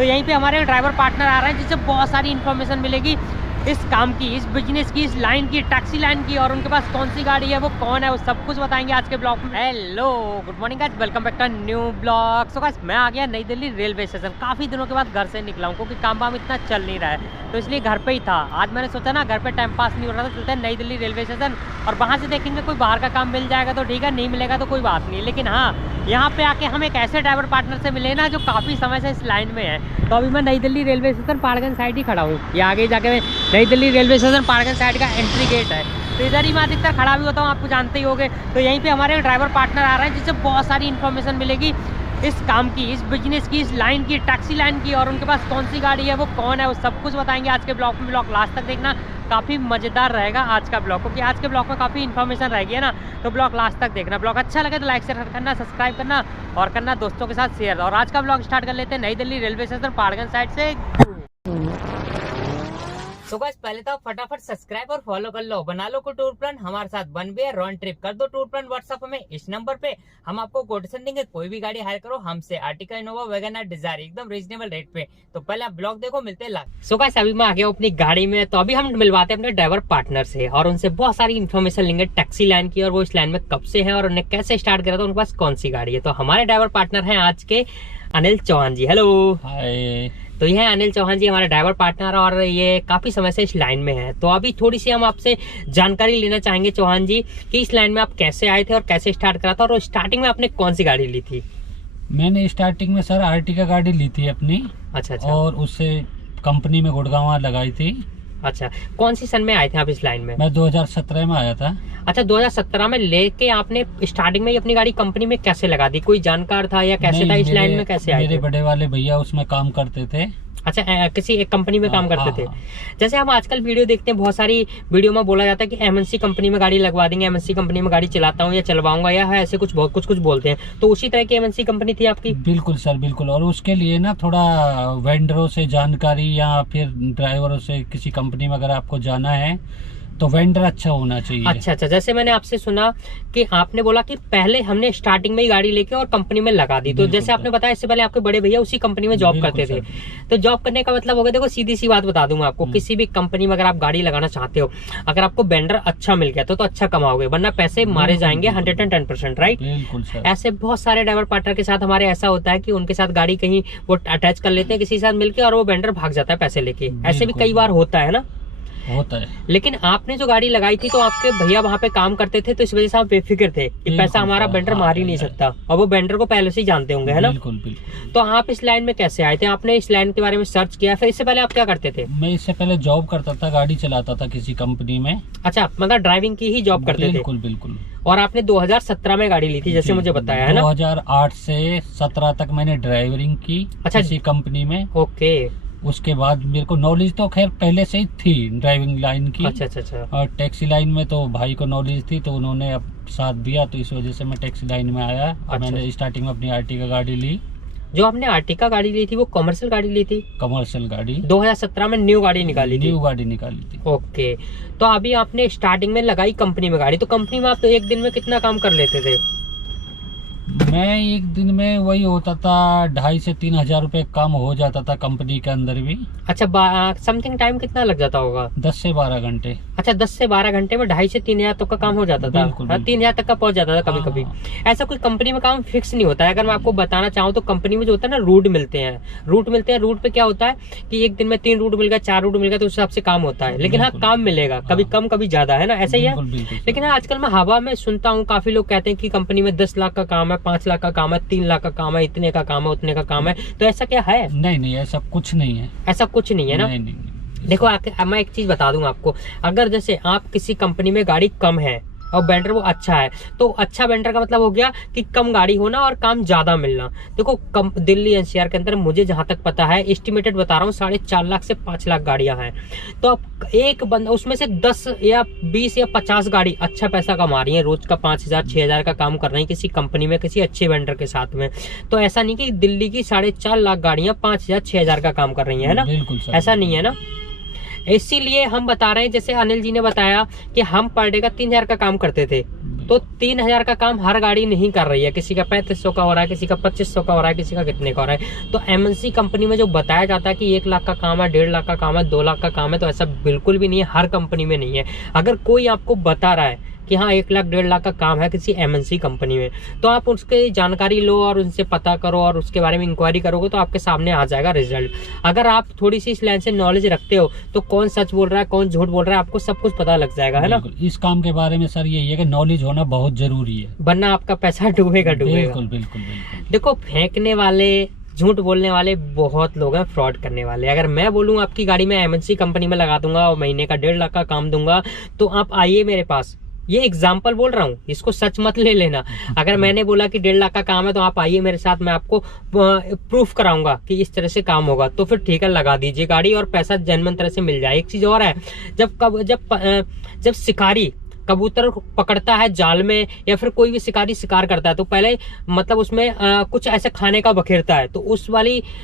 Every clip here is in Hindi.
तो यहीं पे हमारे ड्राइवर पार्टनर आ रहे हैं जिससे बहुत सारी इन्फॉर्मेशन मिलेगी इस काम की, इस बिजनेस की, इस लाइन की, टैक्सी लाइन की, और उनके पास कौन सी गाड़ी है, वो कौन है, वो सब कुछ बताएंगे आज के ब्लॉग में। Hello, good morning guys, welcome back to new blog. So guys, मैं आ गया नई दिल्ली रेलवे स्टेशन। काफ़ी दिनों के बाद घर से निकला हूँ क्योंकि काम वाम इतना चल नहीं रहा है, तो इसलिए घर पे ही था। आज मैंने सोचा ना घर पे टाइम पास नहीं हो रहा था, चलते हैं नई दिल्ली रेलवे स्टेशन और वहाँ से देखेंगे कोई बाहर का काम मिल जाएगा तो ठीक है, नहीं मिलेगा तो कोई बात नहीं। लेकिन हाँ, यहाँ पे आके हम एक ऐसे ड्राइवर पार्टनर से मिले ना जो काफ़ी समय से इस लाइन में है। तो अभी मैं Nai Delhi railway station Paharganj side ही खड़ा हूँ। ये आगे जाके मैं Nai Delhi railway station Paharganj side का एंट्री गेट है, तो इधर ही मैं अधिकतर खड़ा भी होता हूँ, आपको जानते ही होंगे। तो यहीं पे हमारे ड्राइवर पार्टनर आ रहे हैं जिससे बहुत सारी इन्फॉर्मेशन मिलेगी इस काम की, इस बिजनेस की, इस लाइन की, टैक्सी लाइन की, और उनके पास कौन सी गाड़ी है, वो कौन है, वो सब कुछ बताएंगे आज के ब्लॉग में। ब्लॉग लास्ट तक देखना, काफ़ी मज़ेदार रहेगा आज का ब्लॉग, क्योंकि आज के ब्लॉग में काफ़ी इन्फॉर्मेशन रहेगी है ना। तो ब्लॉग लास्ट तक देखना। ब्लॉग अच्छा लगे तो लाइक शेयर करना, सब्सक्राइब करना और करना दोस्तों के साथ शेयर। और आज का ब्लॉग स्टार्ट कर लेते हैं नई Delhi railway station Paharganj side से। तो गाइस, पहले तो फटाफट सब्सक्राइब और फॉलो कर लो, बना लो को टूर प्लान हमारे साथ, बन भी रॉन ट्रिप कर दो टूर प्लान व्हाट्सएप में। इस नंबर पे हम आपको कोटेशन देंगे, कोई भी गाड़ी हायर करो हमसे, आर्टिका, इनोवा, वैगनआर, डिजायर, एकदम रीजनेबल रेट पे। तो पहले आप ब्लॉग देखो, मिलते हैं लास्ट। सो गाइस, अभी मैं आ गया हूँ अपनी गाड़ी में, तो अभी हम मिलवाते हैं अपने ड्राइवर पार्टनर से और उनसे बहुत सारी इन्फॉर्मेशन लेंगे टैक्सी लाइन की, और वो इस लाइन में कब से है और उन्हें कैसे स्टार्ट करा था, उनके पास कौन सी गाड़ी है। तो हमारे ड्राइवर पार्टनर है आज के अनिल चौहान जी। हेलो, हाय। तो ये है अनिल चौहान जी, हमारे ड्राइवर पार्टनर, और ये काफ़ी समय से इस लाइन में है। तो अभी थोड़ी सी हम आपसे जानकारी लेना चाहेंगे चौहान जी कि इस लाइन में आप कैसे आए थे और कैसे स्टार्ट करा था, और स्टार्टिंग में आपने कौन सी गाड़ी ली थी। मैंने स्टार्टिंग में सर आर्टिका गाड़ी ली थी अपनी। अच्छा, और उससे कंपनी में गुड़गांव लगाई थी। अच्छा, कौन सी सन में आए थे आप इस लाइन में। मैं 2017 में आया था। अच्छा, 2017 में लेके आपने स्टार्टिंग में ही अपनी गाड़ी कंपनी में कैसे लगा दी, कोई जानकार था या कैसे था, इस लाइन में कैसे आए थे। मेरे बड़े वाले भैया उसमें काम करते थे। अच्छा, किसी एक कंपनी में काम करते थे। हाँ। जैसे हम आजकल वीडियो देखते हैं, बहुत सारी वीडियो में बोला जाता है कि एमएनसी कंपनी में गाड़ी लगवा देंगे, एमएनसी कंपनी में गाड़ी चलाता हूँ या चलवाऊंगा, या है ऐसे कुछ कुछ बोलते हैं। तो उसी तरह की एमएनसी कंपनी थी आपकी। बिल्कुल सर, बिल्कुल। और उसके लिए ना थोड़ा वेंडरों से जानकारी या फिर ड्राइवरों से, किसी कंपनी में अगर आपको जाना है तो वेंडर अच्छा होना चाहिए। अच्छा, जैसे मैंने आपसे सुना कि आपने बोला कि पहले हमने स्टार्टिंग में ही गाड़ी लेके और कंपनी में लगा दी। तो जैसे आपने बताया, इससे पहले आपके बड़े भैया उसी कंपनी में जॉब करते थे। तो जॉब करने का मतलब हो गया, देखो सीधी सी बात बता दूंगा आपको, किसी भी कंपनी में अगर आप गाड़ी लगाना चाहते हो, अगर आपको वेंडर अच्छा मिल गया तो अच्छा कमाओगे, वरना पैसे मारे जाएंगे 110%, राइट। बिल्कुल सर। ऐसे बहुत सारे ड्राइवर पार्टनर के साथ हमारे ऐसा होता है कि उनके साथ गाड़ी कहीं वो अटैच कर लेते हैं किसी के साथ मिलके, और वो वेंडर भाग जाता है पैसे लेके। ऐसे भी कई बार होता है ना, होता है। लेकिन आपने जो गाड़ी लगाई थी तो आपके भैया वहाँ पे काम करते थे, तो इस वजह से आप बेफिक्र थे कि पैसा हमारा वेंडर मार ही नहीं सकता, और वो वेंडर को पहले से ही जानते होंगे, है ना। बिल्कुल बिल्कुल। तो आप इस लाइन में कैसे आए थे, आपने इस लाइन के बारे में सर्च किया, फिर इससे पहले आप क्या करते थे। मैं इससे पहले जॉब करता था, गाड़ी चलाता था किसी कंपनी में। अच्छा, मतलब ड्राइविंग की ही जॉब करते थे। बिल्कुल बिल्कुल। और आपने 2017 में गाड़ी ली थी जैसे मुझे बताया, है ना। 2008 से 17 तक मैंने ड्राइवरिंग की। अच्छा, किसी कंपनी में। ओके। उसके बाद मेरे को नॉलेज तो खैर पहले से ही थी ड्राइविंग लाइन की। अच्छा। और टैक्सी लाइन में तो भाई को नॉलेज थी, तो उन्होंने अब साथ दिया, तो इस वजह से मैं टैक्सी लाइन में आया। और मैंने स्टार्टिंग में अपनी आर्टिका गाड़ी ली। जो आपने आर्टिका गाड़ी ली थी वो कमर्शियल गाड़ी ली थी। कमर्शियल गाड़ी 2017 में न्यू गाड़ी निकाली थी। न्यू गाड़ी निकाली थी। ओके। तो अभी आपने स्टार्टिंग में लगाई कंपनी में गाड़ी, तो कंपनी में आप एक दिन में कितना काम कर लेते थे। मैं एक दिन में वही होता था 2,500 से 3,000 रुपए काम हो जाता था कंपनी के अंदर भी। अच्छा, समथिंग टाइम कितना लग जाता होगा। 10 से 12 घंटे। अच्छा, 10 से 12 घंटे में 2,500 से 3,000 तक का काम हो जाता था। बिल्कुल, 3,000 तक का पहुंच जाता था कभी कभी। ऐसा कोई कंपनी में काम फिक्स नहीं होता है। अगर मैं आपको बताना चाहूँ तो कंपनी में जो होता है ना, रूट मिलते हैं। रूट पे क्या होता है कि एक दिन में 3 रूट मिल गया, 4 रूट मिल गया, तो उस हिसाब से काम होता है। लेकिन हाँ, काम मिलेगा, कभी कम कभी ज्यादा, है ना, ऐसा ही है। लेकिन आजकल मैं हवा में सुनता हूँ, काफी लोग कहते हैं कि कंपनी में 10 लाख का काम है, 5 लाख का काम है, 3 लाख का काम है, इतने का काम है, उतने का काम है। तो ऐसा क्या है। नहीं, ऐसा कुछ नहीं है। ऐसा कुछ नहीं है ना। नहीं। देखो, मैं एक चीज बता दूं आपको, अगर जैसे आप किसी कंपनी में गाड़ी कम है और वेंडर वो अच्छा है, तो अच्छा वेंडर का मतलब हो गया कि कम गाड़ी होना और काम ज्यादा मिलना। देखो, दिल्ली एनसीआर के अंदर मुझे जहां तक पता है, एस्टिमेटेड बता रहा हूँ, 4.5 लाख से 5 लाख गाड़ियां हैं। तो अब एक बंदा उसमें से 10 या 20 या 50 गाड़ी अच्छा पैसा कमा रही है, रोज का 5,000 6,000 का काम कर रही है किसी कंपनी में, किसी अच्छे वेंडर के साथ में। तो ऐसा नहीं कि दिल्ली की 4.5 लाख गाड़ियां 5,000 6,000 का काम कर रही है ना, बिल्कुल सर, ऐसा नहीं है ना। इसीलिए हम बता रहे हैं, जैसे अनिल जी ने बताया कि हम पर डे का 3000 का काम करते थे, तो 3000 का काम हर गाड़ी नहीं कर रही है। किसी का 3500 का हो रहा है, किसी का 2500 का हो रहा है, किसी का कितने का हो रहा है। तो एमएनसी कंपनी में जो बताया जाता है कि 1 लाख का काम है, 1.5 लाख का काम है, 2 लाख का काम है, तो ऐसा बिल्कुल भी नहीं है, हर कंपनी में नहीं है। अगर कोई आपको बता रहा है कि हाँ 1 लाख 1.5 लाख का काम है किसी एमएनसी कंपनी में, तो आप उसके जानकारी लो और उनसे पता करो और उसके बारे में इंक्वायरी करोगे तो आपके सामने आ जाएगा रिजल्ट। अगर आप थोड़ी सी इस लाइन से नॉलेज रखते हो तो कौन सच बोल रहा है, कौन झूठ बोल रहा है, आपको सब कुछ पता लग जाएगा, है ना। इस काम के बारे में सर यही है कि नॉलेज होना बहुत जरूरी है, वरना आपका पैसा डूबेगा। बिल्कुल बिल्कुल बिल्कुल। देखो, फेंकने वाले, झूठ बोलने वाले बहुत लोग हैं, फ्रॉड करने वाले। अगर मैं बोलूँ आपकी गाड़ी में एमएनसी कंपनी में लगा दूंगा और महीने का 1.5 लाख का काम दूंगा, तो आप आइए मेरे पास। ये एग्जाम्पल बोल रहा हूँ, इसको सच मत ले लेना। अगर मैंने बोला कि 1.5 लाख का काम है तो आप आइए मेरे साथ, मैं आपको प्रूफ कराऊंगा कि इस तरह से काम होगा, तो फिर ठीक है लगा दीजिए गाड़ी और पैसा जेन्युइन तरह से मिल जाए। एक चीज और है, जब शिकारी कबूतर पकड़ता है जाल में या फिर कोई भी शिकारी शिकार करता है, तो पहले मतलब उसमें कुछ ऐसे खाने का बखेरता है, तो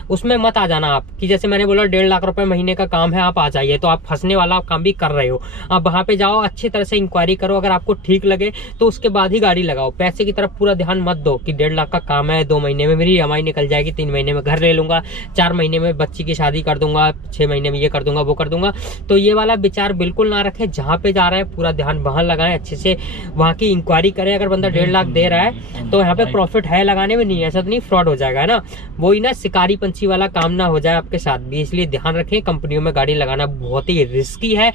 उसमें मत आ जाना आप कि जैसे मैंने बोला 1.5 लाख रुपए महीने का काम है, आप आ जाइए, तो आप फंसने वाला काम भी कर रहे हो। आप वहां पे जाओ, अच्छी तरह से इंक्वायरी करो, अगर आपको ठीक लगे तो उसके बाद ही गाड़ी लगाओ। पैसे की तरफ पूरा ध्यान मत दो कि 1.5 लाख का काम है, 2 महीने में मेरी EMI निकल जाएगी, 3 महीने में घर ले लूंगा, 4 महीने में बच्ची की शादी कर दूंगा, 6 महीने में ये कर दूंगा, वो कर दूंगा। तो ये वाला विचार बिल्कुल ना रखें। जहाँ पे जा रहे हैं पूरा ध्यान वहां लगाएं, अच्छे से वहां की इंक्वायरी करें। अगर बंदा 1.5 लाख दे रहा है तो यहाँ पे प्रॉफिट है लगाने में, नहीं ऐसा तो नहीं फ्रॉड हो जाएगा, है ना। वही ना शिकारी पंछी वाला काम ना हो जाए आपके साथ भी, इसलिए ध्यान रखें। कंपनियों में गाड़ी लगाना बहुत ही रिस्की है।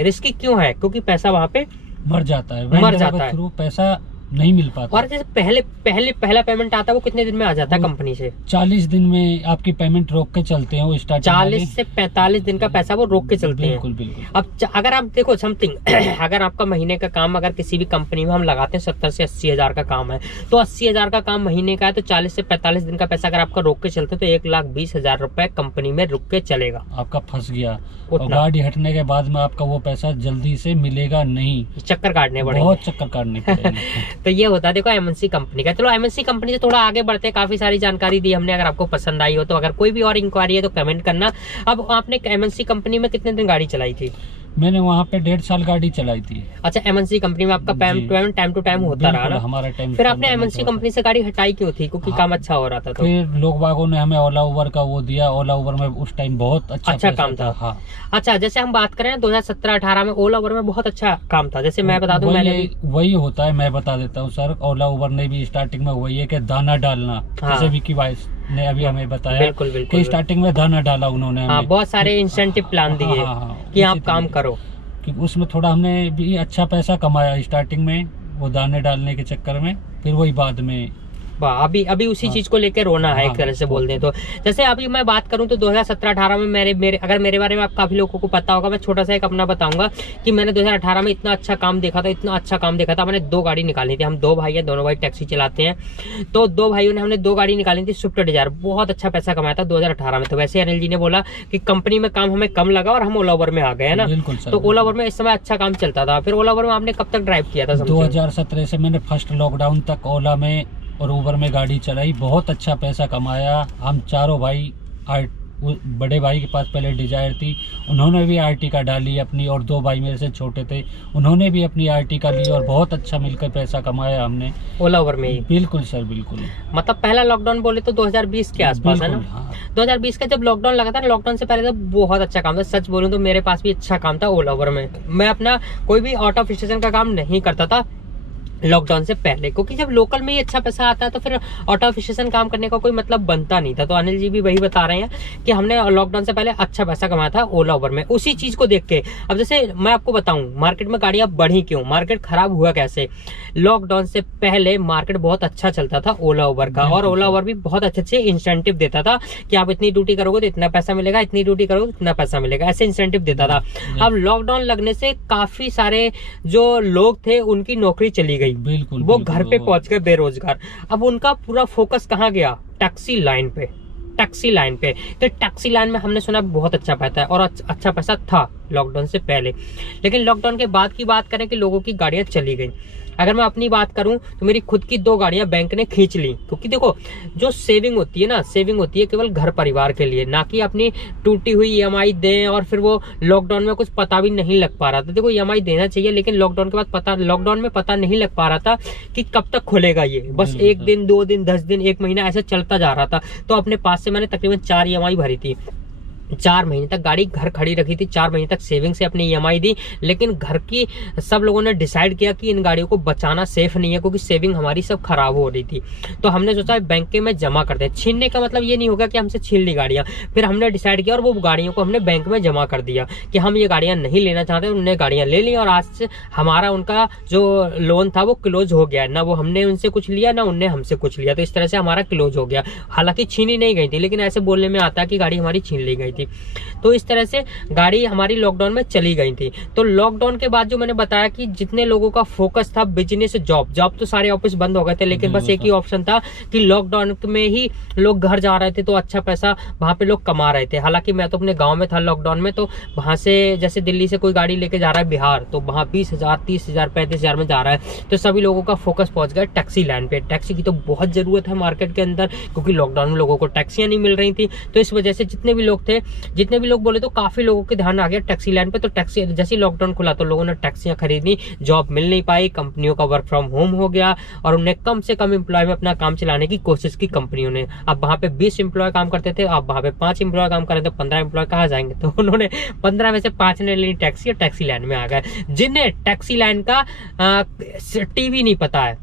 रिस्की क्यों है? क्योंकि पैसा वहां पे मर जाता है, पैसा नहीं मिल पाता। और जैसे पहला पेमेंट आता है वो कितने दिन में आ जाता है कंपनी से? 40 दिन में आपकी पेमेंट रोक के चलते हैं वो स्टार्टिंग 40 से 45 दिन का पैसा वो रोक के चलते हैं। बिल्कुल बिल्कुल। अब अगर आप देखो समथिंग अगर आपका महीने का काम अगर किसी भी कंपनी में हम लगाते हैं 70 से 80 हजार का काम है, तो 80 हजार का काम महीने का है, तो 40 से 45 दिन का पैसा अगर आपका रोक के चलते तो 1,20,000 रुपए कंपनी में रुक के चलेगा। आपका फंस गया और गाड़ी हटने के बाद में आपका वो पैसा जल्दी से मिलेगा नहीं, चक्कर काटने पड़ेंगे, बहुत चक्कर काटने पड़ेंगे। तो ये होता है देखो एमएनसी कंपनी का। चलो एमएनसी कंपनी से थोड़ा आगे बढ़ते हैं, काफी सारी जानकारी दी हमने। अगर आपको पसंद आई हो तो अगर कोई भी और इंक्वायरी है तो कमेंट करना। अब आपने एमएनसी कंपनी में कितने दिन गाड़ी चलाई थी? मैंने वहाँ पे 1.5 साल गाड़ी चलाई थी। अच्छा, एमएनसी कंपनी में आपका पेमेंट टाइम टू टाइम होता रहा ना? हमारा टाइम। फिर आपने एमएनसी कंपनी से गाड़ी हटाई क्यों थी? क्योंकि काम अच्छा हो रहा था। तो फिर लोग बागों ने हमें ओला उबर का वो दिया। ओला उबर में उस टाइम बहुत अच्छा काम था। हाँ। अच्छा, जैसे हम बात करें 2017-18 में ओला उबर में बहुत अच्छा काम था। जैसे मैं बता दूं, मैंने वही होता है, मैं बता देता हूँ सर। ओला उबर ने भी स्टार्टिंग में वही है कि दाना डालना, जैसे विकी वाइस ने अभी हमें बताया। बिल्कुल बिल्कुल। कि स्टार्टिंग में दाना डाला उन्होंने। बहुत सारे इंसेंटिव प्लान दिए कि आप काम करो, कि उसमें थोड़ा हमने भी अच्छा पैसा कमाया स्टार्टिंग में, वो दाने डालने के चक्कर में। फिर वही बाद में अभी उसी चीज को लेकर रोना है, एक तरह से बोल दें तो। जैसे अभी मैं बात करूं तो 2017-18 में मेरे बारे में आप काफी लोगों को पता होगा, मैं छोटा सा एक अपना बताऊंगा कि मैंने 2018 में इतना अच्छा काम देखा था। मैंने 2 गाड़ी निकाली थी। हम 2 भाई हैं, दोनों भाई टैक्सी चलाते हैं, तो 2 भाइयों ने हमने 2 गाड़ी निकाली थी, स्विफ्ट डिजायर। बहुत अच्छा पैसा कमाया था 2018 में। तो वैसे अनिल जी ने बोला कि कंपनी में काम हमें कम लगा और हम ओला उबर में आ गए, है ना। तो ओला उबर में इस समय अच्छा काम चलता था। फिर ओला उबर में आपने कब तक ड्राइव किया था? 2017 से मैंने फर्स्ट लॉकडाउन तक ओला में और उबर में गाड़ी चलाई, बहुत अच्छा पैसा कमाया। हम चारों भाई, बड़े भाई के पास पहले डिजायर थी, उन्होंने भी आरटी डाली अपनी, और 2 भाई मेरे से छोटे थे, उन्होंने भी अपनी आरटी ली, और बहुत अच्छा मिलकर पैसा कमाया हमने ओला उबर में ही। बिल्कुल सर, बिल्कुल। मतलब पहला लॉकडाउन बोले तो 2020 के आसपास, है ना। हाँ। 2020 का जब लॉकडाउन लगा था, लॉकडाउन से पहले तो बहुत अच्छा काम था। सच बोलूं तो मेरे पास भी अच्छा काम था ओला उबर में। मैं अपना कोई भी आउट ऑफ स्टेशन का काम नहीं करता था लॉकडाउन से पहले, क्योंकि जब लोकल में ही अच्छा पैसा आता है तो फिर आउट ऑफ स्टेशन काम करने का कोई मतलब बनता नहीं था। तो अनिल जी भी वही बता रहे हैं कि हमने लॉकडाउन से पहले अच्छा पैसा कमाया था ओला उबर में, उसी चीज को देख के। अब जैसे मैं आपको बताऊं, मार्केट में गाड़ियां बढ़ी क्यों, मार्केट खराब हुआ कैसे। लॉकडाउन से पहले मार्केट बहुत अच्छा चलता था ओला उबर का, और ओला उबर भी बहुत अच्छे इंसेंटिव देता था कि आप इतनी ड्यूटी करोगे तो इतना पैसा मिलेगा, इतनी ड्यूटी करोगे तो इतना पैसा मिलेगा, ऐसे इंसेंटिव देता था। अब लॉकडाउन लगने से काफी सारे जो लोग थे उनकी नौकरी चली गई, बिल्कुल, वो घर पे पहुंच गए बेरोजगार। अब उनका पूरा फोकस कहाँ गया? टैक्सी लाइन पे। तो टैक्सी लाइन में हमने सुना बहुत अच्छा पैसा है, और अच्छा पैसा था लॉकडाउन से पहले। लेकिन लॉकडाउन के बाद की बात करें कि लोगों की गाड़ियां चली गई। अगर मैं अपनी बात करूं तो मेरी खुद की 2 गाड़ियां बैंक ने खींच ली, क्योंकि देखो जो सेविंग होती है ना, सेविंग होती है केवल घर परिवार के लिए, ना कि अपनी टूटी हुई ईएमआई दें और फिर वो लॉकडाउन में कुछ पता भी नहीं लग पा रहा था। देखो ईएमआई देना चाहिए, लेकिन लॉकडाउन के बाद लॉकडाउन में पता नहीं लग पा रहा था कि कब तक खुलेगा ये, बस 1 दिन 2 दिन 10 दिन 1 महीना ऐसे चलता जा रहा था। तो अपने पास से मैंने तकरीबन 4 ईएमआई भरी थी, 4 महीने तक गाड़ी घर खड़ी रखी थी, 4 महीने तक सेविंग से अपनी ईएमआई दी। लेकिन घर की सब लोगों ने डिसाइड किया कि इन गाड़ियों को बचाना सेफ नहीं है, क्योंकि सेविंग हमारी सब खराब हो रही थी। तो हमने सोचा बैंक में जमा करते हैं। छीनने का मतलब ये नहीं होगा कि हमसे छीन ली गाड़ियां, फिर हमने डिसाइड किया और वो गाड़ियों को हमने बैंक में जमा कर दिया कि हम ये गाड़ियां नहीं लेना चाहते। उन्होंने गाड़ियां ले ली और आज से हमारा उनका जो लोन था वो क्लोज हो गया, ना वो हमने उनसे कुछ लिया ना उनने हमसे कुछ लिया। तो इस तरह से हमारा क्लोज हो गया। हालांकि छीनी नहीं गई थी, लेकिन ऐसे बोलने में आता है कि गाड़ी हमारी छीन ली गई थी। तो इस तरह से गाड़ी हमारी लॉकडाउन में चली गई थी। तो लॉकडाउन के बाद जो मैंने बताया कि जितने लोगों का फोकस था बिजनेस, जॉब तो सारे ऑफिस बंद हो गए थे, लेकिन बस एक ही ऑप्शन था कि लॉकडाउन में ही लोग घर जा रहे थे, तो अच्छा पैसा वहां पे लोग कमा रहे थे। हालांकि मैं तो अपने गांव में था लॉकडाउन में, तो वहां से जैसे दिल्ली से कोई गाड़ी लेके जा रहा है बिहार, तो वहां 20,000 30,000 35,000 में जा रहा है। तो सभी लोगों का फोकस पहुंच गया टैक्सी लैंड पे। टैक्सी की तो बहुत जरूरत है मार्केट के अंदर, क्योंकि लॉकडाउन में लोगों को टैक्सियां नहीं मिल रही थी। तो इस वजह से जितने भी लोग बोले, तो काफी लोगों के ध्यान आ गया टैक्सी लैंड पे। तो टैक्सी जैसे लॉकडाउन खुला तो लोगों ने टैक्सियां खरीदी, जॉब मिल नहीं पाई, कंपनियों का वर्क फ्रॉम होम हो गया और उन्हें कम से कम एम्प्लॉय में अपना काम चलाने की कोशिश की कंपनियों ने। अब वहां पे 20 एम्प्लॉय काम करते थे, अब वहां पे 5 एम्प्लॉय काम कर रहे थे, 15 एम्प्लॉय कहाँ जाएंगे। तो उन्होंने 15 में से 5 ने ली टैक्सी और टैक्सी लैंड में आ गए। जिन्हें टैक्सी लैंड का टीवी नहीं पता है,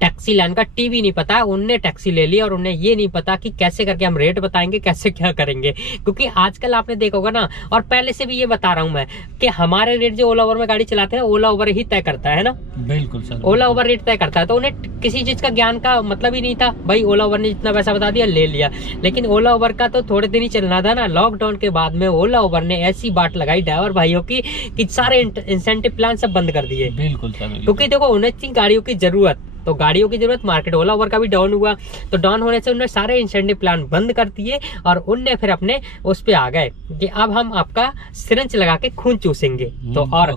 टैक्सी लैंड का टीवी नहीं पता है, उनने टैक्सी ले ली और उन्हें ये नहीं पता कि कैसे करके हम रेट बताएंगे, कैसे क्या करेंगे। क्योंकि आजकल आपने देखा होगा ना, और पहले से भी ये बता रहा हूं मैं कि हमारे रेट जो ओला उबर में गाड़ी चलाते हैं, ओला उबर ही तय करता है ना। बिल्कुल सर, ओला उबर रेट तय करता है। तो उन्हें किसी चीज का ज्ञान का मतलब ही नहीं था। भाई ओला उबर ने जितना पैसा बता दिया ले लिया। लेकिन ओला उबर का तो थोड़े दिन ही चलना था ना। लॉकडाउन के बाद में ओला उबर ने ऐसी बात लगाई ड्राइवर भाइयों की कि सारे इंसेंटिव प्लान सब बंद कर दिए। बिल्कुल सर, क्योंकि देखो उन्हें थी गाड़ियों की जरूरत, तो गाड़ियों की जरूरत, मार्केट ओला उबर का भी डाउन हुआ। तो डाउन होने से उन्होंने सारे इंसेंटिव प्लान बंद कर दिए और उनने फिर अपने उस पे आ गए कि अब हम आपका सिरंज लगा के खून चूसेंगे। तो और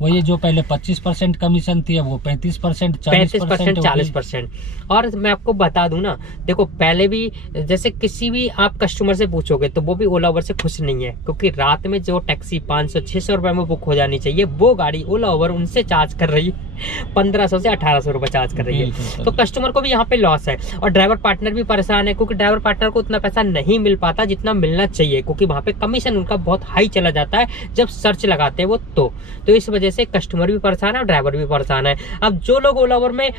वो ये जो पहले 25% कमीशन थी, अब वो 35%, 40%। और मैं आपको बता दूं ना, देखो पहले भी जैसे किसी भी आप कस्टमर से पूछोगे तो वो भी ओला उबर से खुश नहीं है, क्योंकि रात में जो टैक्सी 500-600 रुपए में बुक हो जानी चाहिए, वो गाड़ी ओला उबर उनसे चार्ज कर रही है 1500 से 1800 रुपए चार्ज कर रही है। तो कस्टमर को भी यहाँ पे लॉस है और ड्राइवर पार्टनर भी परेशान है, क्योंकि ड्राइवर पार्टनर को उतना पैसा नहीं मिल पाता जितना मिलना चाहिए, क्योंकि वहाँ पे कमीशन उनका बहुत हाई चला जाता है जब सर्च लगाते हैं वो। तो इस वजह से कस्टमर भी परेशान है और ड्राइवर भी परेशान है। अब जो लोग ओला उबर में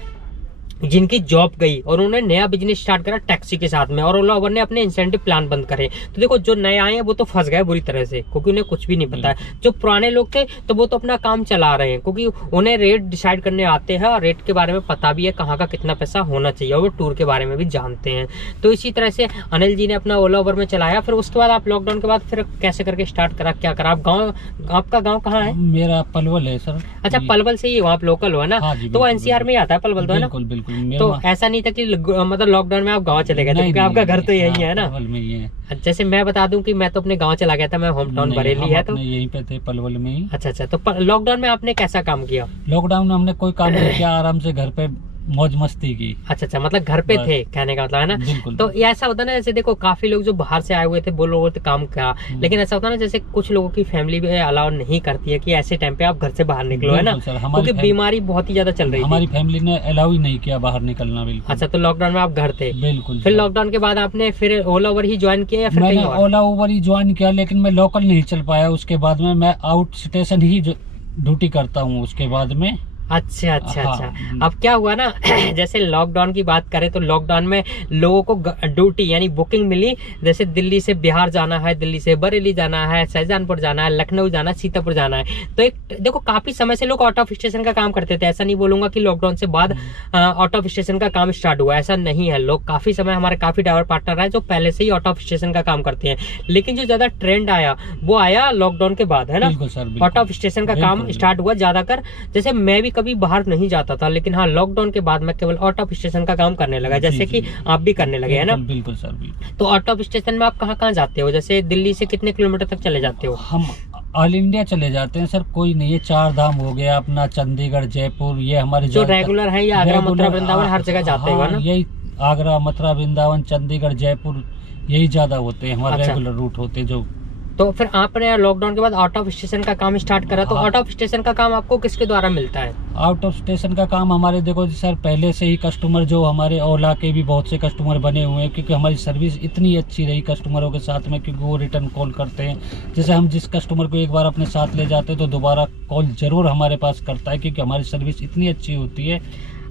जिनकी जॉब गई और उन्होंने नया बिजनेस स्टार्ट करा टैक्सी के साथ में, और ओला उबर ने अपने इंसेंटिव प्लान बंद करे, तो देखो जो नए आए हैं वो तो फंस गए बुरी तरह से, क्योंकि उन्हें कुछ भी नहीं पता है। जो पुराने लोग थे तो वो तो अपना काम चला रहे हैं, क्योंकि उन्हें रेट डिसाइड करने आते हैं और रेट के बारे में पता भी है कहाँ का कितना पैसा होना चाहिए, और वो टूर के बारे में भी जानते हैं। तो इसी तरह से अनिल जी ने अपना ओला उबर में चलाया। फिर उसके बाद आप लॉकडाउन के बाद फिर कैसे करके स्टार्ट करा, क्या करा? आप आपका गाँव कहाँ है? मेरा पलवल है सर। अच्छा, पलवल से ही वहाँ लोकल हुआ ना? तो एनसीआर में ही आता है पलवल, तो है ना? बिल्कुल। तो ऐसा नहीं था कि मतलब लॉकडाउन में आप गांव चले गए थे, क्योंकि आपका घर तो यही है ना? पलवल में ही है। जैसे मैं बता दूं कि मैं तो अपने गांव चला गया था, मैं होम टाउन बरेली है, तो यहीं पे थे पलवल में ही। अच्छा। तो लॉकडाउन में आपने कैसा काम किया? लॉकडाउन में हमने कोई काम नहीं किया, आराम से घर पे मौज मस्ती की। अच्छा, मतलब घर पे थे, कहने का मतलब है ना? तो ये ऐसा होता है ना, जैसे देखो काफी लोग जो बाहर से आए हुए थे वो लोगों ने काम करा, लेकिन ऐसा होता है ना जैसे कुछ लोगों की फैमिली भी अलाउ नहीं करती है कि ऐसे टाइम पे आप घर से बाहर निकलो, है ना? क्योंकि बीमारी बहुत ही ज्यादा चल रही है। हमारी फैमिली ने अलाउ ही नहीं किया बाहर निकलना। बिल्कुल। अच्छा, तो लॉकडाउन में आप घर थे? बिल्कुल। फिर लॉकडाउन के बाद आपने फिर ओला उबर ही ज्वाइन किया या फिर मैंने ओला उबर ही ज्वाइन किया, लेकिन मैं लोकल नहीं चल पाया। उसके बाद में मैं आउट स्टेशन ही ड्यूटी करता हूँ उसके बाद में। अच्छा। अब क्या हुआ ना, जैसे लॉकडाउन की बात करें तो लॉकडाउन में लोगों को ड्यूटी यानी बुकिंग मिली, जैसे दिल्ली से बिहार जाना है, दिल्ली से बरेली जाना है, शाहजहानपुर जाना है, लखनऊ जाना है, सीतापुर जाना है। तो एक देखो काफी समय से लोग आउट ऑफ स्टेशन का काम करते थे। ऐसा नहीं बोलूंगा कि लॉकडाउन से बाद आउट ऑफ स्टेशन का काम स्टार्ट हुआ, ऐसा नहीं है। लोग काफी समय, हमारे काफी ड्राइवर पार्टनर है जो पहले से ही आउट ऑफ स्टेशन का काम करते हैं, लेकिन जो ज्यादा ट्रेंड आया वो आया लॉकडाउन के बाद, है ना? आउट ऑफ स्टेशन का काम स्टार्ट हुआ ज्यादातर। जैसे मैं भी कभी बाहर नहीं जाता था, लेकिन हाँ लॉकडाउन के बाद मैं केवल आउट ऑफ स्टेशन का काम करने लगा, जैसे कि आप भी करने लगे, है ना? बिल्कुल सर, बिल्कुल। तो आउट ऑफ स्टेशन में आप कहाँ जाते हो? जैसे दिल्ली से कितने किलोमीटर तक चले जाते हो? हम ऑल इंडिया चले जाते हैं सर, कोई नहीं है। 4 धाम हो गया अपना, चंडीगढ़, जयपुर, ये हमारे जो रेगुलर है, ये आगरा, मथुरा, वृंदावन हर जगह जाते हैं ना? यही आगरा, मथुरा, वृंदावन, चंडीगढ़, जयपुर, यही ज्यादा होते हैं हमारे। अच्छा। रेगुलर रूट होते हैं जो। तो फिर आपने लॉकडाउन के बाद आउट ऑफ स्टेशन का काम स्टार्ट करा, तो हाँ। आउट ऑफ स्टेशन का काम आपको किसके द्वारा मिलता है? आउट ऑफ स्टेशन का काम हमारे, देखो जी सर, पहले से ही कस्टमर जो हमारे ओला के भी बहुत से कस्टमर बने हुए हैं, क्योंकि हमारी सर्विस इतनी अच्छी रही कस्टमरों के साथ में, क्योंकि वो रिटर्न कॉल करते हैं। जैसे हम जिस कस्टमर को एक बार अपने साथ ले जाते हैं तो दोबारा कॉल जरूर हमारे पास करता है, क्योंकि हमारी सर्विस इतनी अच्छी होती है।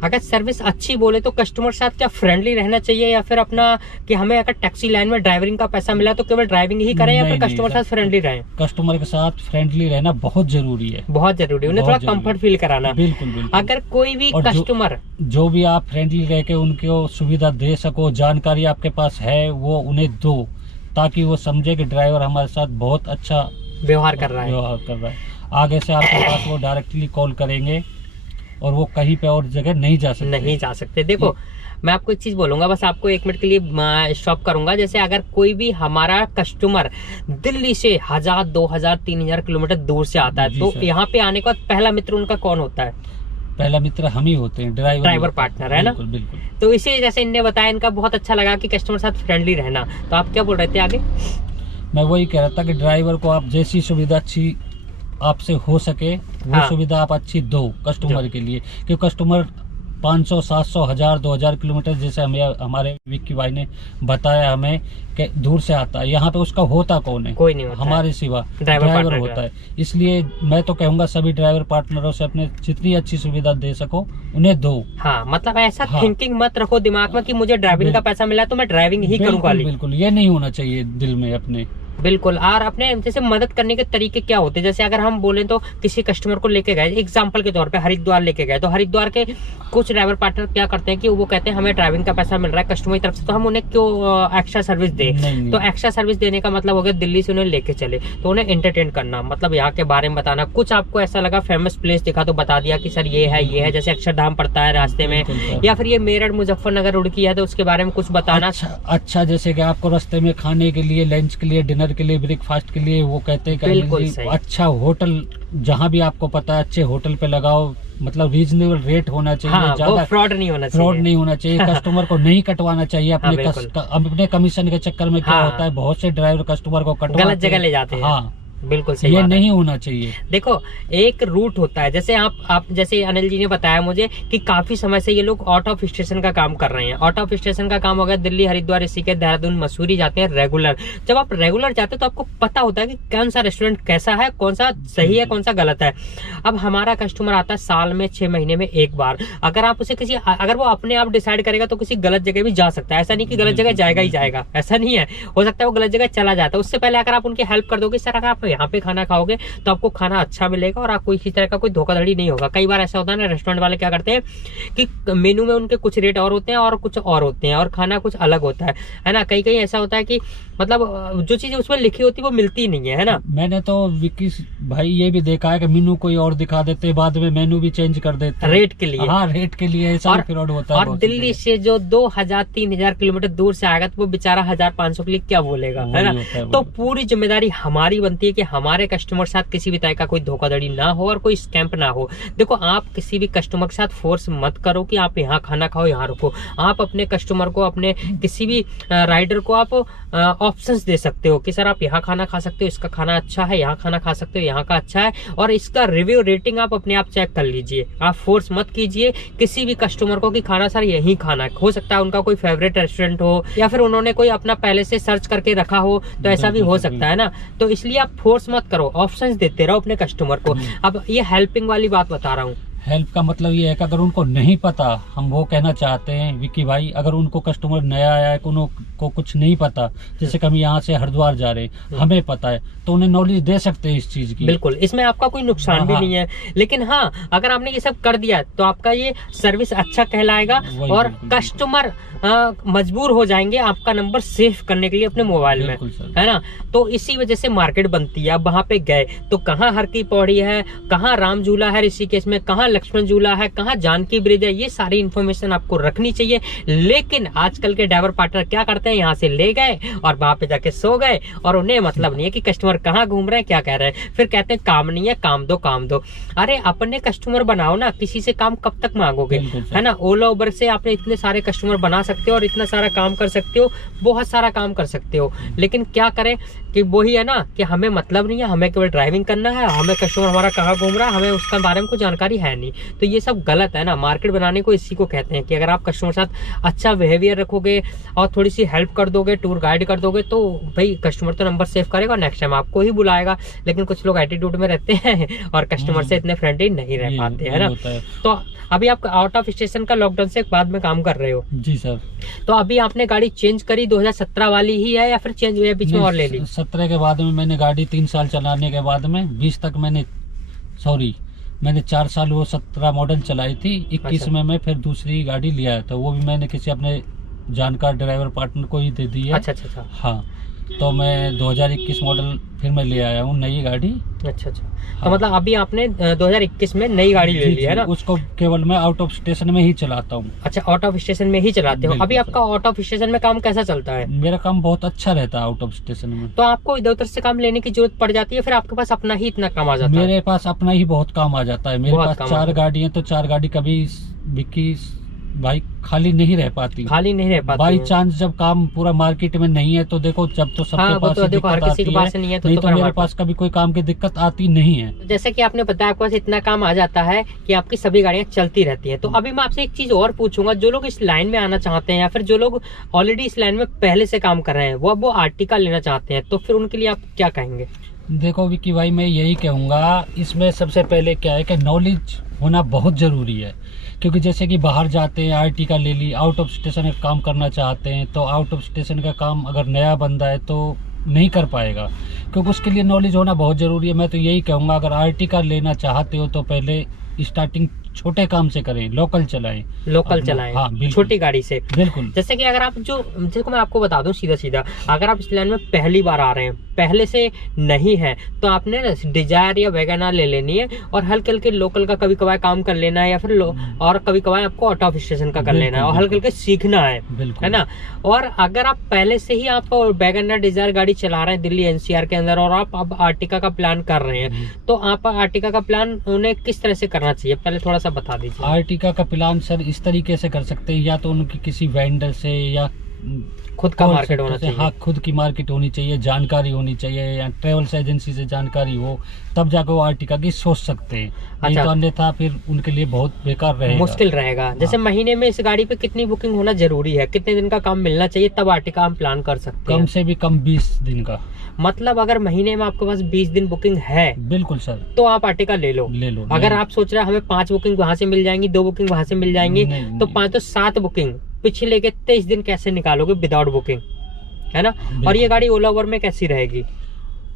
अगर सर्विस अच्छी बोले तो कस्टमर साथ क्या फ्रेंडली रहना चाहिए, या फिर अपना कि हमें अगर टैक्सी लाइन में ड्राइविंग का पैसा मिला तो केवल ड्राइविंग ही करें, या फिर नहीं, कस्टमर साथ फ्रेंडली रहें? कस्टमर के साथ फ्रेंडली रहना बहुत जरूरी है, बहुत जरूरी, उन्हें थोड़ा बहुत जरूरी। कंफर्ट फील कराना। बिल्कुल बिल्कुल। अगर कोई भी और कस्टमर जो भी आप फ्रेंडली रह के उनको सुविधा दे सको, जानकारी आपके पास है वो उन्हें दो, ताकि वो समझे कि ड्राइवर हमारे साथ बहुत अच्छा व्यवहार कर रहा है। व्यवहार कर रहा है। आगे से आपके पास वो डायरेक्टली कॉल करेंगे और वो कहीं पे और जगह नहीं जा सकते। देखो मैं आपको एक चीज बोलूंगा, बस आपको 1 मिनट के लिए स्टॉप करूंगा। जैसे अगर कोई भी हमारा कस्टमर दिल्ली से 1000, 2000, 3000 किलोमीटर दूर से आता है, जी तो सर। यहाँ पे आने के बाद पहला मित्र उनका कौन होता है? पहला मित्र हम ही होते हैं, ड्राइवर पार्टनर, है ना? बिल्कुल बिल्कुल। तो इसे जैसे इनने बताया, इनका बहुत अच्छा लगा कि कस्टमर साथ फ्रेंडली रहना। तो आप क्या बोल रहे थे आगे? मैं वही कह रहा था कि ड्राइवर को आप जैसी सुविधा अच्छी आपसे हो सके वो हाँ। सुविधा आप अच्छी दो कस्टमर के लिए, क्योंकि कस्टमर 500, 700, 1000, 2000 किलोमीटर, जैसे हमें हमारे विक्की भाई ने बताया हमें कि दूर से आता है, यहाँ पे उसका होता कौन है? कोई नहीं होता हमारे सिवा ड्राइवर ड्राइवर पार्टनर होता है। इसलिए मैं तो कहूँगा सभी ड्राइवर पार्टनरों से अपने जितनी अच्छी सुविधा दे सको उन्हें दो। हाँ, मतलब ऐसा हाँ। थिंकिंग मत रखो दिमाग में कि मुझे ड्राइविंग का पैसा मिला तो मैं ड्राइविंग ही करूंगा। बिल्कुल, ये नहीं होना चाहिए दिल में अपने। बिल्कुल। और अपने जैसे मदद करने के तरीके क्या होते हैं? जैसे अगर हम बोलें तो किसी कस्टमर को लेके गए, एग्जांपल के तौर पे हरिद्वार लेके गए, तो हरिद्वार के कुछ ड्राइवर पार्टनर क्या करते हैं कि वो कहते हैं हमें ड्राइविंग का पैसा मिल रहा है कस्टमर की तरफ से, तो हम उन्हें क्यों एक्स्ट्रा सर्विस दे? तो एक्स्ट्रा सर्विस देने का मतलब हो गया दिल्ली से उन्हें लेके चले तो उन्हें एंटरटेन करना, मतलब यहाँ के बारे में बताना। कुछ आपको ऐसा लगा फेमस प्लेस दिखा तो बता दिया कि सर ये है, जैसे अक्षरधाम पड़ता है रास्ते में, या फिर ये मेरठ मुजफ्फरनगर रुड़की है तो उसके बारे में कुछ बताना। अच्छा, जैसे कि आपको रास्ते में खाने के लिए, लंच के लिए, डिनर के लिए, ब्रेकफास्ट के लिए वो कहते हैं कि अच्छा होटल, जहाँ भी आपको पता है अच्छे होटल पे लगाओ, मतलब रीजनेबल रेट होना चाहिए। हाँ, ज्यादा फ्रॉड नहीं होना चाहिए। कस्टमर को नहीं कटवाना चाहिए अपने अपने कमीशन के चक्कर में। क्या हाँ। होता है, बहुत से ड्राइवर कस्टमर को कटवाते गलत जगह ले जाते हैं। हाँ, बिल्कुल सही ये बात नहीं होना चाहिए। देखो एक रूट होता है, जैसे आप जैसे अनिल जी ने बताया मुझे कि काफी समय से ये लोग आउट ऑफ स्टेशन का काम कर रहे हैं। आउट ऑफ स्टेशन का काम हो गया दिल्ली, हरिद्वार, ऋषिकेश, देहरादून, मसूरी जाते हैं रेगुलर। जब आप रेगुलर जाते हैं तो आपको पता होता है कि कौन सा रेस्टोरेंट कैसा है, कौन सा सही है, कौन सा गलत है। अब हमारा कस्टमर आता है साल में 6 महीने में एक बार, अगर आप उसे अगर वो अपने आप डिसाइड करेगा तो किसी गलत जगह भी जा सकता है। ऐसा नहीं कि गलत जगह जाएगा ही जाएगा, ऐसा नहीं है। हो सकता है वो गलत जगह चला जाता है। उससे पहले अगर आप उनकी हेल्प कर दोगे, सर अगर आप यहाँ पे खाना खाओगे तो आपको खाना अच्छा मिलेगा और आपको इसी तरह का कोई धोखाधड़ी नहीं होगा। कई बार ऐसा होता है ना, रेस्टोरेंट वाले क्या करते हैं कि मेनू में उनके कुछ रेट और होते हैं और कुछ और होते हैं और खाना कुछ अलग होता है ना। कहीं ऐसा होता है कि मतलब जो चीज उसमें लिखी होती है वो मिलती नहीं है ना। मैंने तो विक्की भाई ये भी देखा है कि मेनू कोई और दिखा देते हैं, बाद में मेनू भी चेंज कर देते हैं रेट के लिए। हाँ, रेट के लिए ऐसा फ्रॉड होता है। और दिल्ली से जो 2000, 3000 किलोमीटर दूर से आएगा तो वो बेचारा 1500 के लिए क्या बोलेगा, है ना। तो पूरी जिम्मेदारी हमारी बनती है कि हमारे कस्टमर साथ किसी भी तरह का कोई धोखाधड़ी ना हो और कोई स्कैम्प ना हो। देखो आप किसी भी कस्टमर के साथ फोर्स मत करो कि आप यहाँ खाना खाओ, यहाँ रुको। आप अपने कस्टमर को, अपने किसी भी राइडर को आप ऑप्शंस दे सकते हो कि सर आप यहाँ खाना खा सकते हो, इसका खाना अच्छा है, यहाँ खाना खा सकते हो, यहाँ का अच्छा है, और इसका रिव्यू रेटिंग आप अपने आप चेक कर लीजिए। आप फोर्स मत कीजिए किसी भी कस्टमर को कि खाना सर यही खाना है। हो सकता है उनका कोई फेवरेट रेस्टोरेंट हो या फिर उन्होंने कोई अपना पहले से सर्च करके रखा हो, तो ऐसा भी हो सकता है ना। तो इसलिए आप फोर्स मत करो, ऑप्शंस देते रहो अपने कस्टमर को। अब ये हेल्पिंग वाली बात बता रहा हूँ। हेल्प का मतलब ये है कि अगर उनको नहीं पता, हम वो कहना चाहते हैं विक्की भाई, अगर उनको कस्टमर नया आया है, उनको कुछ नहीं पता, जैसे कि हम यहाँ से हरिद्वार जा रहे हैं, हमें पता है, तो उन्हें नॉलेज दे सकते हैं इस चीज की। बिल्कुल, इसमें आपका कोई नुकसान भी नहीं है। लेकिन हाँ, अगर आपने ये सब कर दिया तो आपका ये सर्विस अच्छा कहलाएगा और कस्टमर मजबूर हो जाएंगे आपका नंबर सेव करने के लिए अपने मोबाइल में, है ना। तो इसी वजह से मार्केट बनती है। अब वहां पे गए तो कहाँ हर की पौड़ी है, कहाँ राम झूला है ऋषिकेश में, कहाँ लक्ष्मण झूला है, कहाँ जानकी ब्रिज है, ये सारी इन्फॉर्मेशन आपको रखनी चाहिए। लेकिन आजकल के ड्राइवर पार्टनर क्या करते हैं, यहाँ से ले गए और वहां पे जाके सो गए और उन्हें मतलब नहीं है कि कस्टमर कहाँ घूम रहे हैं, क्या कह रहे हैं। फिर कहते हैं काम नहीं है, काम दो काम दो। अरे अपने कस्टमर बनाओ ना, किसी से काम कब तक मांगोगे, है ना। ओला उबर से आपने इतने सारे कस्टमर बना सकते हो और इतना सारा काम कर सकते हो, बहुत सारा काम कर सकते हो। लेकिन क्या करें कि वही है ना कि हमें मतलब नहीं है, हमें केवल ड्राइविंग करना है, हमें कस्टमर हमारा कहाँ घूम रहा है हमें उसका बारे में कोई जानकारी है नहीं। तो ये सब गलत है ना। मार्केट बनाने को इसी को कहते हैं कि अगर आप कस्टमर के साथ अच्छा बिहेवियर रखोगे और थोड़ी सी हेल्प कर दोगे, टूर गाइड कर दोगे, तो भाई कस्टमर तो नंबर सेव करेगा, नेक्स्ट टाइम आपको ही बुलाएगा। लेकिन कुछ लोग एटीट्यूड में रहते हैं और कस्टमर से इतने फ्रेंडली नहीं रह पाते, है ना। तो अभी आप आउट ऑफ स्टेशन का लॉकडाउन से बाद में काम कर रहे हो? जी सर। तो अभी आपने गाड़ी चेंज करी 2017 वाली ही है या फिर चेंज हुई है बीच में और ले ली? 17 के बाद में मैंने गाड़ी 3 साल चलाने के बाद में 20 तक मैंने 4 साल वो 17 मॉडल चलाई थी। 21 में मैं फिर दूसरी गाड़ी लिया है, तो वो भी मैंने किसी अपने जानकार ड्राइवर पार्टनर को ही दे दी है। अच्छा। हाँ, तो मैं 2021 मॉडल फिर मैं ले आया हूँ नई गाड़ी। अच्छा। हाँ। तो मतलब अभी आपने 2021 में नई गाड़ी ले ली है ना? उसको केवल मैं आउट ऑफ स्टेशन में ही चलाता हूँ। अच्छा, आउट ऑफ स्टेशन में ही चलाते हो। अभी आपका आउट ऑफ स्टेशन में काम कैसा चलता है? मेरा काम बहुत अच्छा रहता है आउट ऑफ स्टेशन में। तो आपको इधर उधर से काम लेने की जरूरत पड़ जाती है, फिर आपके पास अपना ही इतना काम आ जाता है? मेरे पास अपना ही बहुत काम आ जाता है। मेरे बहुत पास 4 गाड़ी है, तो 4 गाड़ी कभी विक्की भाई खाली नहीं रह पाती। बाई चांस जब काम पूरा मार्केट में नहीं है तो देखो, जब तो सबके पास तो देखो, हर किसी के पास नहीं है तो मेरे पास कभी कोई काम की दिक्कत आती नहीं है। जैसे कि आपने बताया आपके पास इतना काम आ जाता है कि आपकी सभी गाड़ियां चलती रहती हैं। तो अभी मैं आपसे एक चीज और पूछूंगा, जो लोग इस लाइन में आना चाहते हैं या फिर जो लोग ऑलरेडी इस लाइन में पहले से काम कर रहे हैं, वो आर्टिका लेना चाहते हैं, तो फिर उनके लिए आप क्या कहेंगे? देखो विक्की भाई, मैं यही कहूँगा, इसमें सबसे पहले क्या है कि नॉलेज होना बहुत ज़रूरी है। क्योंकि जैसे कि बाहर जाते हैं, आर्टिका ले ली, आउट ऑफ स्टेशन का काम करना चाहते हैं, तो आउट ऑफ स्टेशन का काम अगर नया बंदा है तो नहीं कर पाएगा, क्योंकि उसके लिए नॉलेज होना बहुत ज़रूरी है। मैं तो यही कहूँगा, अगर आर्टिका लेना चाहते हो तो पहले स्टार्टिंग छोटे काम से करें, लोकल चलाएं। हाँ, छोटी गाड़ी से। बिल्कुल। जैसे कि अगर आप जैसे मैं आपको बता दूं सीधा, अगर आप इस लाइन में पहली बार आ रहे हैं, पहले से नहीं है, तो आपने डिजायर या वैगनआर ले लेनी है और हल्के हल्के लोकल का कभी कभार काम कर लेना है, या फिर और कभी कभार आपको आउट ऑफ स्टेशन का कर लेना है और हल्के हल्के सीखना है ना। और अगर आप पहले से ही आप वैगनआर डिजायर गाड़ी चला रहे हैं दिल्ली एनसीआर के अंदर और आप अब आर्टिका का प्लान कर रहे हैं, तो आप आर्टिका का प्लान उन्हें किस तरह से करना चाहिए, पहले थोड़ा सा बता दीजिए। आर्टिका का प्लान सर इस तरीके से कर सकते हैं, या तो उनकी किसी वेंडर से या खुद का मार्केट होना चाहिए। हाँ, खुद की मार्केट होनी चाहिए, जानकारी होनी चाहिए, या ट्रेवल्स एजेंसी से जानकारी हो, तब जाकर वो आर्टिका की सोच सकते हैं। नहीं तो अन्यथा फिर उनके लिए बहुत बेकार रहेगा, मुश्किल रहेगा। जैसे महीने में इस गाड़ी पे कितनी बुकिंग होना जरूरी है, कितने दिन का काम मिलना चाहिए, तब आर्टिका हम प्लान कर सकते हैं? कम से भी कम 20 दिन का। मतलब अगर महीने में आपके पास 20 दिन बुकिंग है, बिल्कुल सर, तो आप आर्टिका ले लो। अगर आप सोच रहे हैं हमें 5 बुकिंग वहां से मिल जाएंगी, 2 बुकिंग वहां से मिल जाएंगी, तो 5 तो 7 बुकिंग पिछले के 23 दिन कैसे निकालोगे विदाउट बुकिंग, है ना। और ये गाड़ी ओला उबर में कैसी रहेगी?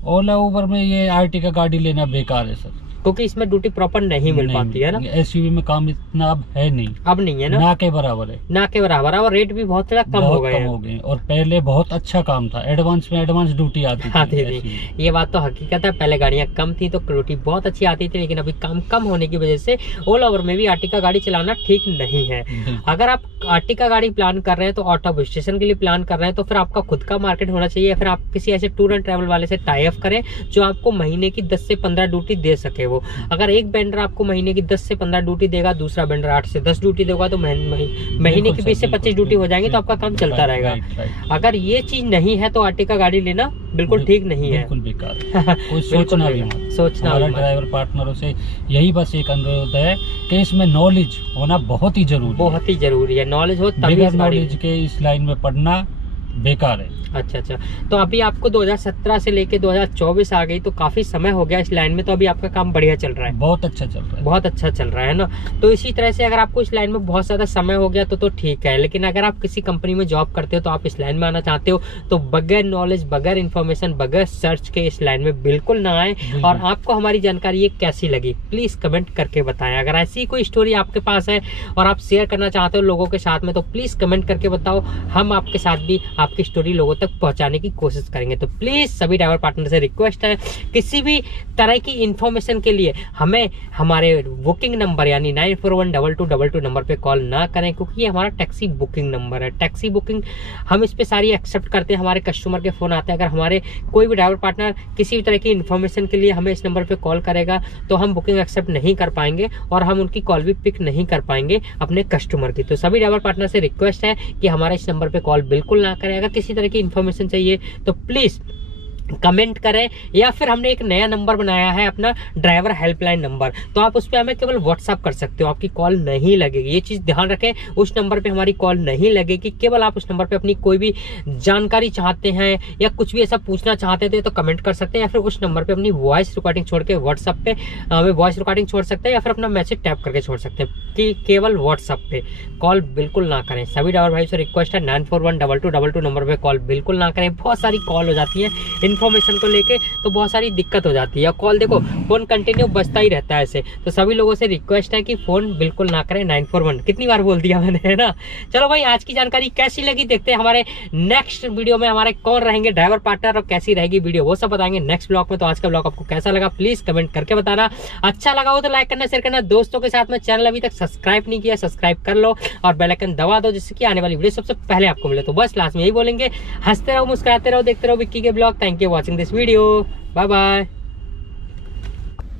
ओला उबर में ये आर्टिका गाड़ी लेना बेकार है सर, क्योंकि इसमें ड्यूटी प्रॉपर नहीं मिल पाती है ना। एसयूवी में काम इतना अब है नहीं, अब नहीं है ना के बराबर है, ना के बराबर है। और रेट भी बहुत कम हो गए और पहले बहुत अच्छा काम था, एडवांस में एडवांस ड्यूटी आती थी। ये बात तो हकीकत है, पहले गाड़ियां कम थी तो ड्यूटी बहुत अच्छी आती थी, लेकिन अभी काम कम होने की वजह से ओला उबर में भी आर्टिका गाड़ी चलाना ठीक नहीं है। अगर आप आर्टिका गाड़ी प्लान कर रहे हैं तो आउट ऑफ स्टेशन के लिए प्लान कर रहे हैं, तो फिर आपका खुद का मार्केट होना चाहिए, या फिर आप किसी ऐसे टूर एंड ट्रैवल वाले से टाई अप करें जो आपको महीने की 10 से 15 ड्यूटी दे सके। वो अगर एक वेंडर आपको महीने की 10 से 15 ड्यूटी देगा, दूसरा वेंडर 8 से 10 ड्यूटी देगा, तो महीने की 20 से 25 ड्यूटी हो जाएंगी, तो आपका काम चलता रहेगा। अगर ये चीज नहीं है तो आर्टिका गाड़ी लेना बिल्कुल ठीक नहीं है, बिल्कुल बेकार। कोई सोचना भी मत। हमारा ड्राइवर पार्टनरों से यही बस एक अनुरोध है कि इसमें नॉलेज होना बहुत ही जरूरी है। नॉलेज हो तभी इस नॉलेज के इस लाइन में पढ़ना बेकार है। अच्छा, तो अभी आपको 2017 से लेके 2024 आ गई, तो काफी समय हो गया इस लाइन में, तो अभी आपका काम बढ़िया चल रहा है? बहुत अच्छा चल रहा है ना। तो इसी तरह से अगर आपको इस लाइन में बहुत ज्यादा समय हो गया तो ठीक है, लेकिन अगर आप किसी कंपनी में जॉब करते हो तो आप इस लाइन में आना चाहते हो, तो बगैर नॉलेज, बगैर इन्फॉर्मेशन, बगैर सर्च के इस लाइन में बिल्कुल ना आए। और आपको हमारी जानकारी ये कैसी लगी प्लीज कमेंट करके बताएं। अगर ऐसी कोई स्टोरी आपके पास है और आप शेयर करना चाहते हो लोगों के साथ में, तो प्लीज कमेंट करके बताओ, हम आपके साथ भी आपकी स्टोरी लोगों तक पहुंचाने की कोशिश करेंगे। तो प्लीज सभी ड्राइवर पार्टनर से रिक्वेस्ट है, किसी भी तरह की इंफॉर्मेशन के लिए हमें हमारे बुकिंग नंबर यानी 941222 नंबर पे कॉल ना करें, क्योंकि ये हमारा टैक्सी बुकिंग नंबर है। टैक्सी बुकिंग हम इस पे सारी एक्सेप्ट करते हैं, हमारे कस्टमर के फोन आते हैं। अगर हमारे कोई भी ड्राइवर पार्टनर किसी भी तरह की इंफॉर्मेशन के लिए हमें इस नंबर पे कॉल करेगा तो हम बुकिंग एक्सेप्ट नहीं कर पाएंगे और हम उनकी कॉल भी पिक नहीं कर पाएंगे अपने कस्टमर की। तो सभी ड्राइवर पार्टनर से रिक्वेस्ट है कि हमारे इस नंबर पे कॉल बिल्कुल ना करें। अगर किसी तरह की इंफॉर्मेशन चाहिए तो प्लीज कमेंट करें, या फिर हमने एक नया नंबर बनाया है अपना ड्राइवर हेल्पलाइन नंबर, तो आप उस पर हमें केवल व्हाट्सअप कर सकते हो, आपकी कॉल नहीं लगेगी। ये चीज़ ध्यान रखें, उस नंबर पे हमारी कॉल नहीं लगेगी। केवल आप उस नंबर पे अपनी कोई भी जानकारी चाहते हैं या कुछ भी ऐसा पूछना चाहते थे तो कमेंट कर सकते हैं, या फिर उस नंबर पर अपनी वॉइस रिकॉर्डिंग छोड़ के व्हाट्सअप पे हमें वॉइस रिकॉर्डिंग छोड़ सकते हैं, या फिर अपना मैसेज टैप करके छोड़ सकते हैं कि केवल व्हाट्सअप पे कॉल बिल्कुल ना करें। सभी ड्राइवर भाई से रिक्वेस्ट है 941222 नंबर पे कॉल बिल्कुल ना करें। बहुत सारी कॉल हो जाती है इन्फॉर्मेशन को लेके, तो बहुत सारी दिक्कत हो जाती है। कॉल देखो फोन कंटिन्यू बजता ही रहता है ऐसे, तो सभी लोगों से रिक्वेस्ट है कि फोन बिल्कुल ना करें। 941 कितनी बार बोल दिया मैंने, है ना। चलो भाई, आज की जानकारी कैसी लगी देखते हैं हमारे नेक्स्ट वीडियो में हमारे कौन रहेंगे ड्राइवर पार्टनर और कैसी रहेगी वीडियो, वो सब बताएंगे नेक्स्ट ब्लॉग में। तो आज का ब्लॉग आपको कैसा लगा प्लीज कमेंट करके बताना। अच्छा लगा हो तो लाइक करना, शेयर करना दोस्तों के साथ में। चैनल अभी तक सब्सक्राइब नहीं किया, सब्सक्राइब कर लो और बेल आइकन दबा दो, जिससे कि आने वाली वीडियो सबसे पहले आपको मिले। तो बस लास्ट में यही बोलेंगे, हंसते रहो, मुस्कुराते रहो, देखते रहो विक्की के blog. Thank you watching this video, bye bye.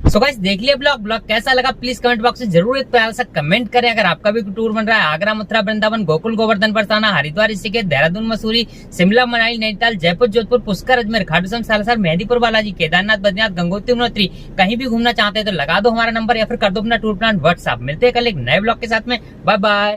So guys, देख लिया ब्लॉग कैसा लगा प्लीज कमेंट बॉक्स में जरूर एक प्यारा सा कमेंट करें। अगर आपका भी टूर बन रहा है आगरा, मथुरा, वृंदावन, गोकुल, गोवर्धन, बरसाना, हरिद्वार, ऋषिकेश, देहरादून, मसूरी, शिमला, मनाली, नैनीताल, जयपुर, जोधपुर, पुष्कर, अजमेर, खाटू श्याम, सालासर, मेहंदीपुर, बालाजी, केदारनाथ, बद्रीनाथ, गंगोत्री, यमुनोत्री, कहीं भी घूमना चाहते हैं तो लगा दो हमारा नंबर या फिर कर दो अपना टूर प्लान व्हाट्सएप। मिलते हैं कल एक नए ब्लॉग के साथ में, बाय बाय।